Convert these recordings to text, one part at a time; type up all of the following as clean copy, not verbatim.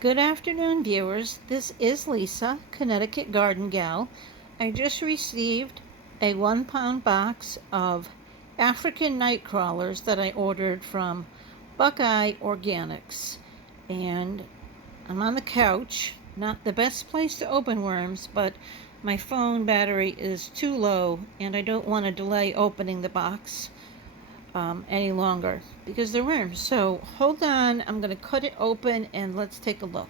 Good afternoon, viewers. This is Lisa, Connecticut Garden Gal. I just received a 1-pound box of African nightcrawlers that I ordered from Buckeye Organics. And I'm on the couch. Not the best place to open worms, but my phone battery is too low and I don't want to delay opening the box any longer because they're worms. So hold on, I'm going to cut it open and let's take a look.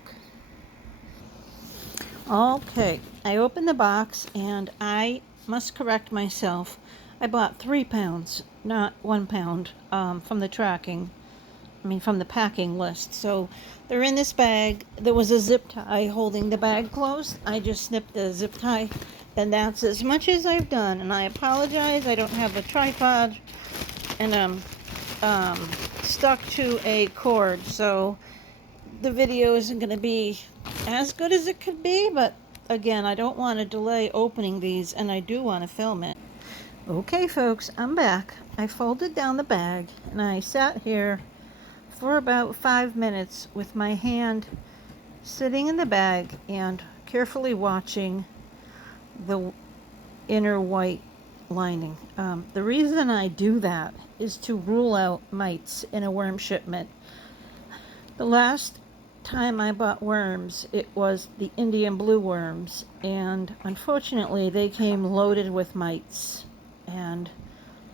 Okay, I opened the box and I must correct myself. I bought 3 pounds, not 1 pound, from the from the packing list. So they're in this bag. There was a zip tie holding the bag closed. I just snipped the zip tie and that's as much as I've done. And I apologize, I don't have a tripod and I'm stuck to a cord, so the video isn't going to be as good as it could be, but again, I don't want to delay opening these and I do want to film it. Okay folks, I'm back. I folded down the bag and I sat here for about 5 minutes with my hand sitting in the bag and carefully watching the inner white lining. The reason I do that is to rule out mites in a worm shipment. The last time I bought worms, it was the Indian blue worms, and unfortunately they came loaded with mites. And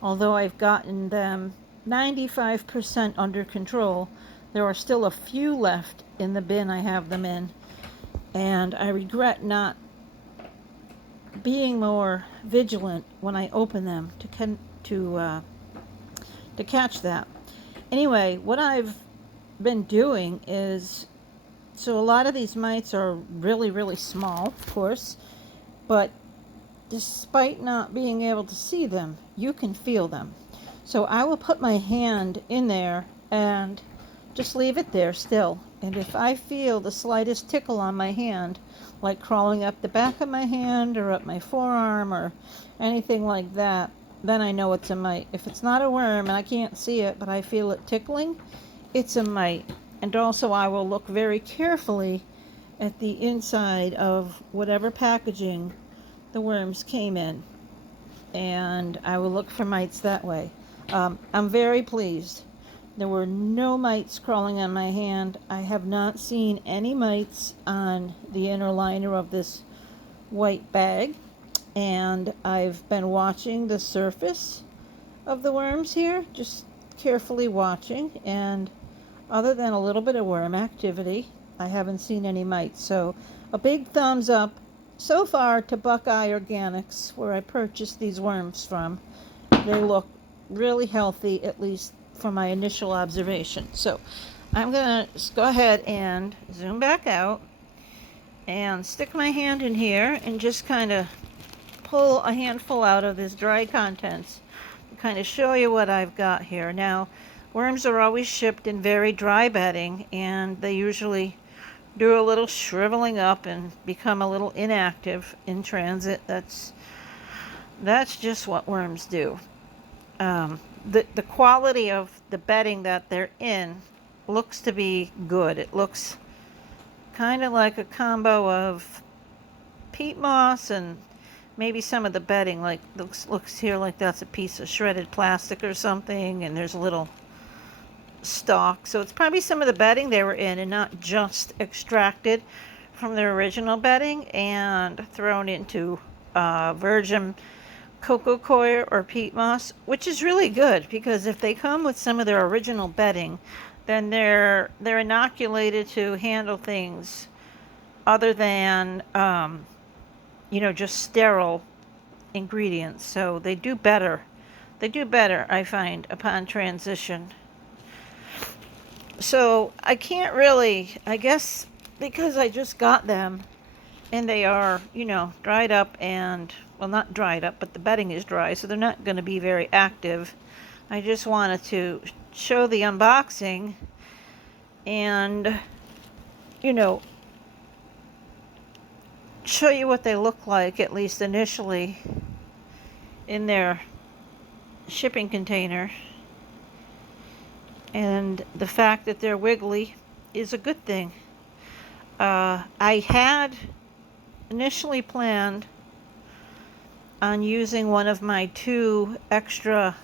although I've gotten them 95% under control, there are still a few left in the bin I have them in, and I regret not being more vigilant when I open them to catch that. Anyway, what I've been doing is, so a lot of these mites are really small, of course, but despite not being able to see them, you can feel them. So I will put my hand in there and just leave it there still. And if I feel the slightest tickle on my hand, like crawling up the back of my hand or up my forearm or anything like that, then I know it's a mite. If it's not a worm and I can't see it, but I feel it tickling, it's a mite. And also I will look very carefully at the inside of whatever packaging the worms came in, and I will look for mites that way. I'm very pleased. There were no mites crawling on my hand. I have not seen any mites on the inner liner of this white bag, and I've been watching the surface of the worms here, just carefully watching, and other than a little bit of worm activity, I haven't seen any mites. So a big thumbs up so far to Buckeye Organics, where I purchased these worms from. They look really healthy, at least from my initial observation. So I'm gonna just go ahead and zoom back out and stick my hand in here and just kind of pull a handful out of this dry contents to kind of show you what I've got here. Now, worms are always shipped in very dry bedding, and they usually do a little shriveling up and become a little inactive in transit. That's just what worms do. The quality of the bedding that they're in looks to be good. It looks kind of like a combo of peat moss and maybe some of the bedding, like looks here like that's a piece of shredded plastic or something, and there's a little stalk. So it's probably some of the bedding they were in and not just extracted from their original bedding and thrown into virgin cocoa coir or peat moss, which is really good, because if they come with some of their original bedding, then they're inoculated to handle things other than just sterile ingredients. So they do better, I find, upon transition. So I can't really, I guess because I just got them and they are, dried up and, well, not dried up, but the bedding is dry, so they're not going to be very active. I just wanted to show the unboxing and, show you what they look like, at least initially, in their shipping container. And the fact that they're wiggly is a good thing. I had initially planned on using one of my 2 extra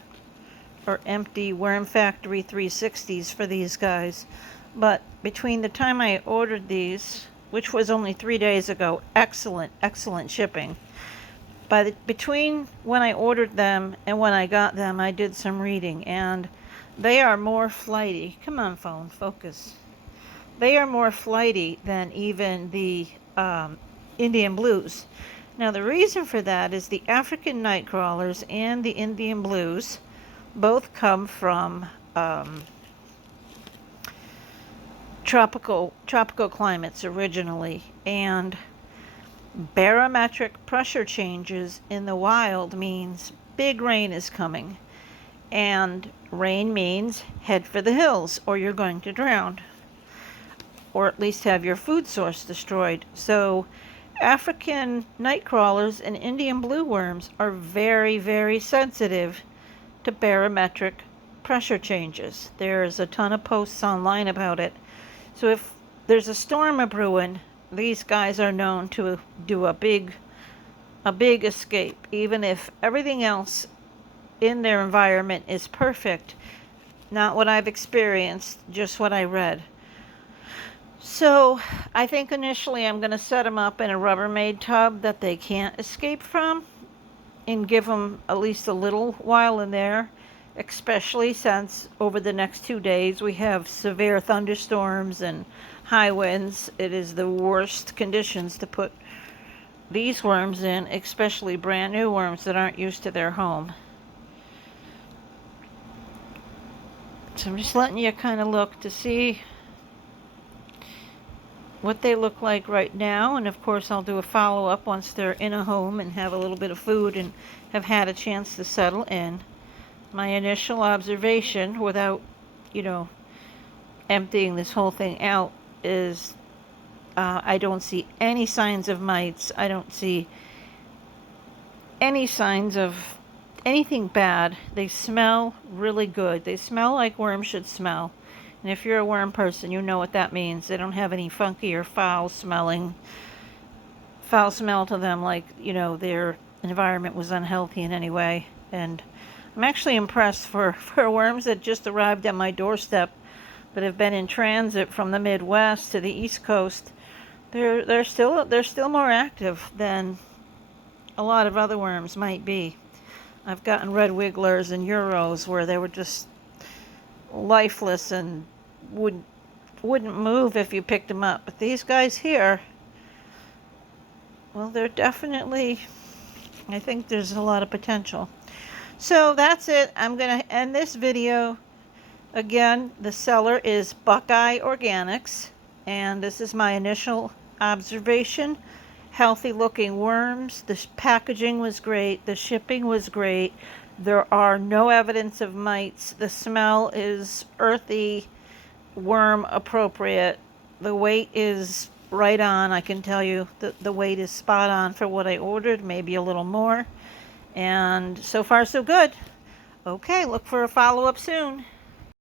or empty Worm Factory 360s for these guys, but between the time I ordered these, which was only 3 days ago, excellent shipping. Between when I ordered them and when I got them, I did some reading, and they are more flighty. Come on, phone, focus. They are more flighty than even the Indian Blues. Now, the reason for that is the African Nightcrawlers and the Indian Blues both come from tropical climates originally, and barometric pressure changes in the wild means big rain is coming, and rain means head for the hills or you're going to drown, or at least have your food source destroyed. So African nightcrawlers and Indian blue worms are very, very sensitive to barometric pressure changes. There's a ton of posts online about it. So if there's a storm a-brewing, these guys are known to do a big escape, even if everything else in their environment is perfect. Not what I've experienced, just what I read. So I think initially I'm going to set them up in a Rubbermaid tub that they can't escape from, and give them at least a little while in there, especially since over the next 2 days we have severe thunderstorms and high winds. It is the worst conditions to put these worms in, especially brand new worms that aren't used to their home. So I'm just letting you kind of look to see what they look like right now, and of course I'll do a follow-up once they're in a home and have a little bit of food and have had a chance to settle in. My initial observation, without, emptying this whole thing out, is I don't see any signs of mites. I don't see any signs of anything bad. They smell really good. They smell like worms should smell. And if you're a worm person, you know what that means. They don't have any funky or foul smell to them, like, their environment was unhealthy in any way. And I'm actually impressed for worms that just arrived at my doorstep but have been in transit from the Midwest to the East Coast. They're still more active than a lot of other worms might be. I've gotten red wigglers and euros where they were just lifeless and wouldn't move if you picked them up. But these guys here, well, they're definitely, I think there's a lot of potential. So that's it. I'm going to end this video. Again, the seller is Buckeye Organics, and this is my initial observation. Healthy looking worms. The packaging was great. The shipping was great. There are no evidence of mites. The smell is earthy, worm appropriate. The weight is right on. I can tell you that the weight is spot on for what I ordered, maybe a little more. And so far so good. Okay, look for a follow-up soon.